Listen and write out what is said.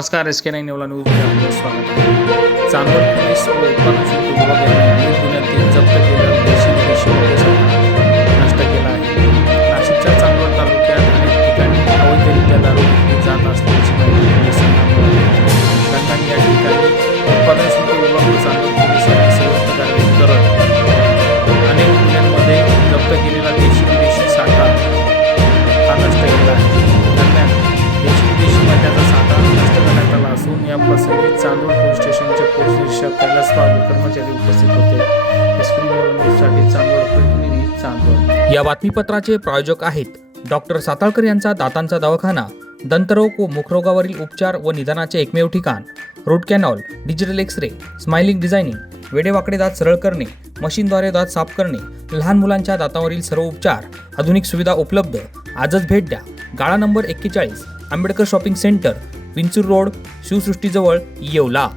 नमस्कार S K nine नेवला न्यूजमध्ये आपलं स्वागत चांदवड पोलीस व उत्पादन शुल्क विभाग यांनी विविध गुन्ह्यातील जप्त केलेला देशी विदेशी मद्यसाठा नष्ट केला आहे. नाशिकच्या चांदवड तालुक्यात अनेक ठिकाणी अवैधरित्या दारू विकली जात असल्याची माहिती पोलिसांना मिळाली आहे. दरम्यान या ठिकाणी उत्पादन शुल्क विभाग व चांदवड पोलिसांनी संयुक्त कारवाई करत अनेक गुन्ह्यांमध्ये जप्त केलेला असून या चांदवड पोलीस स्टेशनचे पोलीस निरीक्षक कैलास बाबू कर्मचारी उपस्थित होते. एसपी प्रतिनिधी या बातमीपत्राचे प्रायोजक आहेत डॉक्टर साताळकर यांचा दातांचा दवाखाना दंतरोग व मुखरोगावरील उपचार व निदानाचे एकमेव ठिकाण root canal digital X ray smiling designing वेडेवाकडे दात सरळ करणे मशीनद्वारे दात साफ करणे लहान मुलांच्या दातावरील सर्व उपचार आधुनिक सुविधा उपलब्ध आजच भेट द्या. गाळा नंबर एक्केचाळीस Ambedkar shopping centre Vinchur road शिवसृष्टीजवळ Yeola.